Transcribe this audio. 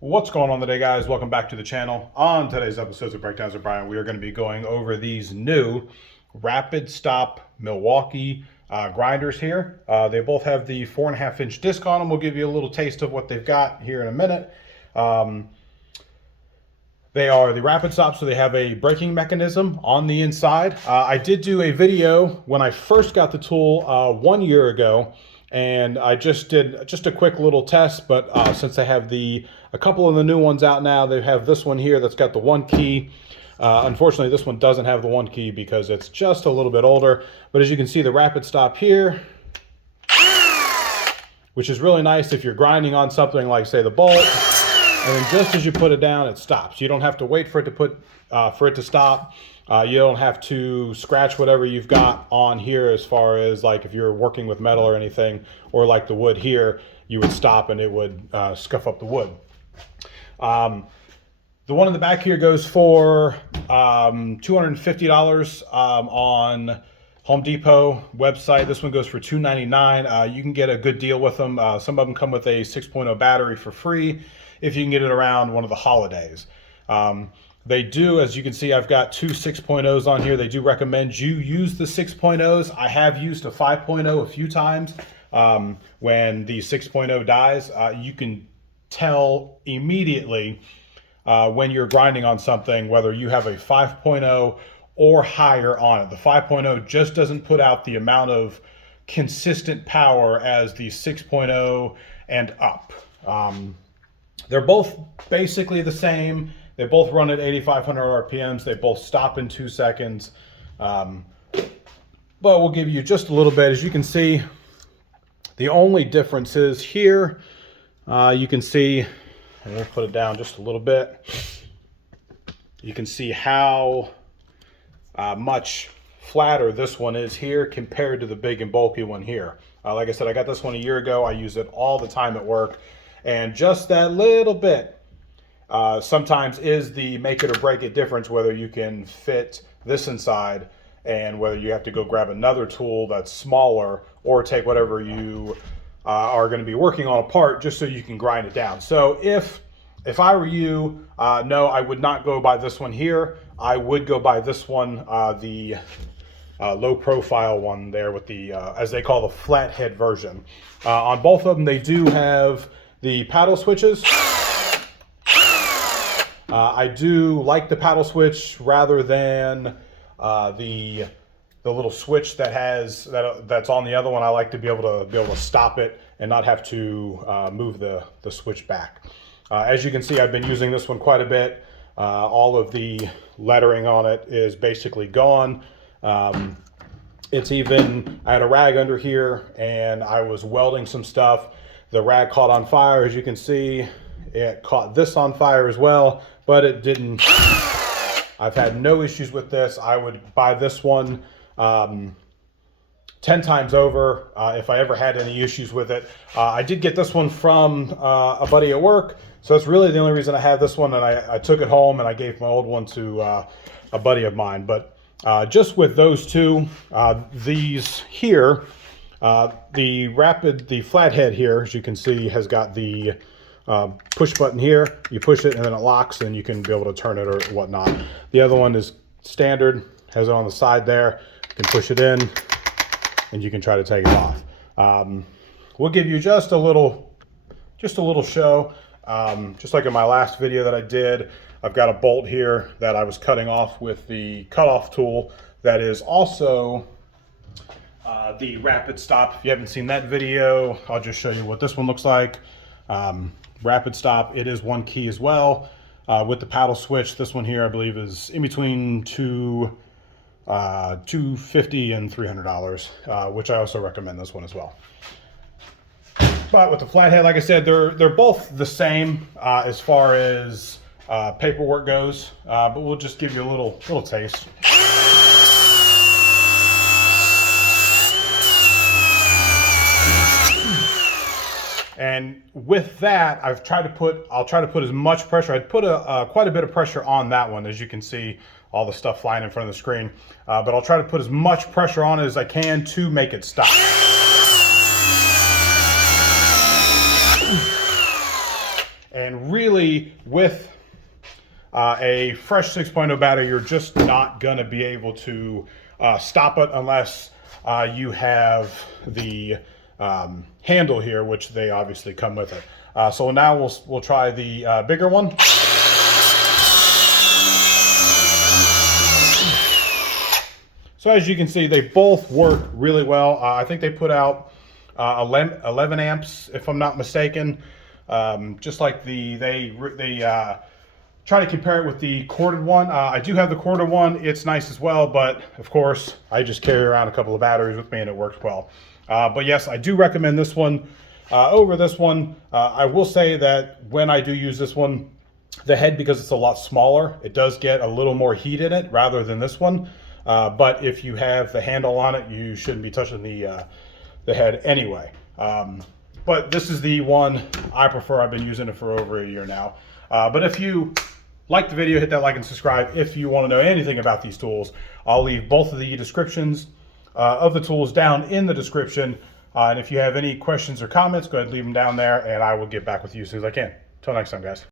What's going on today, guys? Welcome back to the channel. On today's episodes of Breakdowns with Brian, we are going to be going over these new Rapid Stop Milwaukee grinders here. They both have the 4.5-inch disc on them. We'll give you a little taste of what they've got here in a minute. They are the Rapid Stop, so they have a braking mechanism on the inside. I did do a video when I first got the tool 1 year ago, and I just did a quick little test, but since they have a couple of the new ones out now, they have this one here that's got the one key. Unfortunately, this one doesn't have the one key because it's just a little bit older, but as you can see, the Rapid Stop here, which is really nice if you're grinding on something like, say, the bolt, and then just as you put it down, it stops. You don't have to wait for it to stop. You don't have to scratch whatever you've got on here, as far as like if you're working with metal or anything, or like the wood here, you would stop and it would scuff up the wood. The one in the back here goes for $250 on Home Depot website. This one goes for $299. You can get a good deal with them. Some of them come with a 6.0 battery for free if you can get it around one of the holidays. They do, as you can see, I've got two 6.0s on here. They do recommend you use the 6.0s. I have used a 5.0 a few times. When the 6.0 dies, you can tell immediately when you're grinding on something whether you have a 5.0 or higher on it. The 5.0 just doesn't put out the amount of consistent power as the 6.0 and up. They're both basically the same. They both run at 8,500 RPMs. They both stop in 2 seconds. But we'll give you just a little bit. As you can see, the only difference is here, you can see, and we'll put it down just a little bit. You can see how much flatter this one is here compared to the big and bulky one here. Like I said, I got this one a year ago. I use it all the time at work. And just that little bit sometimes is the make it or break it difference, whether you can fit this inside and whether you have to go grab another tool that's smaller or take whatever you are going to be working on apart just so you can grind it down. So if I were you, no, I would not go by this one here. I would go by this one, the low profile one there with the, as they call the flathead version. On both of them, they do have the paddle switches. I do like the paddle switch rather than the little switch that's on the other one. I like to be able to stop it and not have to move the switch back. As you can see, I've been using this one quite a bit. All of the lettering on it is basically gone. It's even, I had a rag under here and I was welding some stuff. The rag caught on fire. As you can see, it caught this on fire as well, but it didn't. I've had no issues with this. I would buy this one 10 times over if I ever had any issues with it. I did get this one from a buddy at work, so that's really the only reason I have this one, and I took it home and I gave my old one to a buddy of mine. But just with those two, these here, the flathead here, as you can see, has got the push button here. You push it and then it locks and you can be able to turn it or whatnot. The other one is standard, has it on the side there. You can push it in and you can try to take it off. We'll give you just a little show. Just like in my last video that I did, I've got a bolt here that I was cutting off with the cutoff tool that is also the Rapid Stop. If you haven't seen that video, I'll just show you what this one looks like. Rapid Stop, it is one key as well, with the paddle switch. This one here, I believe, is in between $250 and $300, which I also recommend this one as well. But with the flathead, like I said, they're both the same as far as paperwork goes, but we'll just give you a little taste. And with that, I'll try to put as much pressure. I'd put quite a bit of pressure on that one, as you can see all the stuff flying in front of the screen. But I'll try to put as much pressure on it as I can to make it stop. And really really, with a fresh 6.0 battery, you're just not going to be able to stop it unless you have the handle here, which they obviously come with it. So now we'll try the bigger one. So as you can see, they both work really well. I think they put out 11 amps, if I'm not mistaken. Just like they try to compare it with the corded one. I do have the corded one. It's nice as well, but of course, I just carry around a couple of batteries with me and it works well. But yes, I do recommend this one over this one. I will say that when I do use this one, the head, because it's a lot smaller, it does get a little more heat in it rather than this one. But if you have the handle on it, you shouldn't be touching the head anyway. But this is the one I prefer. I've been using it for over a year now. But if you like the video, hit that like and subscribe. If you want to know anything about these tools, I'll leave both of the descriptions of the tools down in the description. And if you have any questions or comments, go ahead and leave them down there, and I will get back with you as soon as I can. Until next time, guys.